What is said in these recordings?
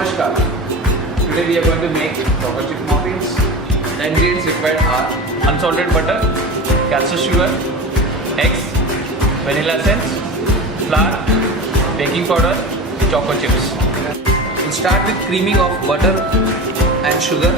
Namaskar. Today we are going to make chocolate chip muffins. The ingredients required are unsalted butter, castor sugar, eggs, vanilla essence, flour, baking powder, chocolate chips. We'll start with creaming of butter and sugar.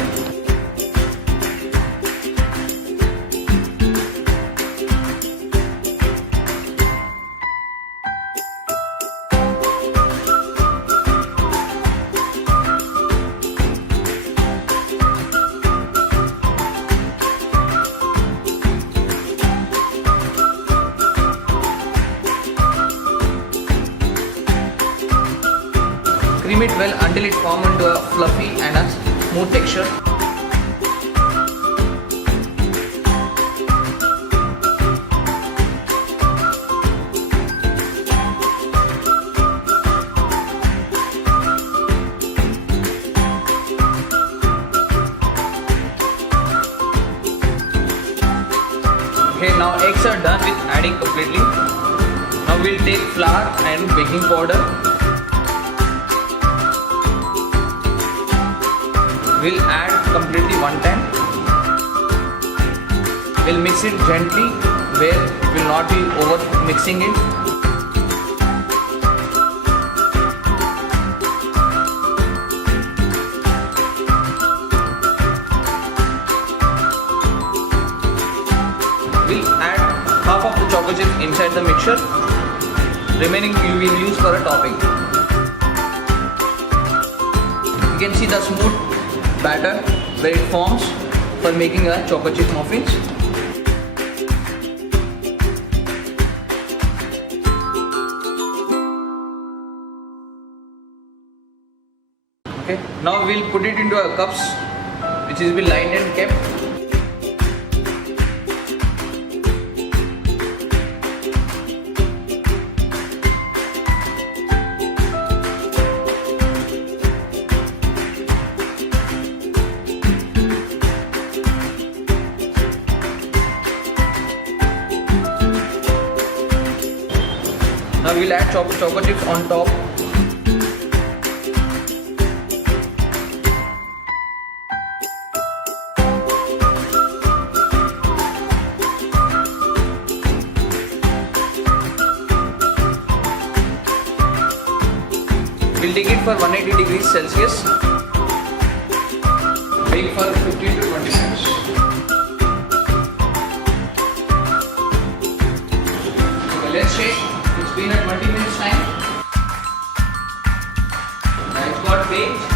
Cream it well until it forms into a fluffy and a smooth texture. Okay, now eggs are done with adding completely. Now we'll take flour and baking powder. We'll add completely one time. We'll mix it gently where we'll not be over mixing it. We'll add half of the chocolate chips inside the mixture. Remaining we will use for a topping. You can see the smooth batter where it forms for making a chocolate chip muffins. Okay, now we'll put it into a cups which is be lined and kept. Now we'll add chocolate chips on top. We'll take it for 180 degrees Celsius. Bake for 15 to 20 minutes. So let's shake. It's been a 20 minutes time. Now it's got baked.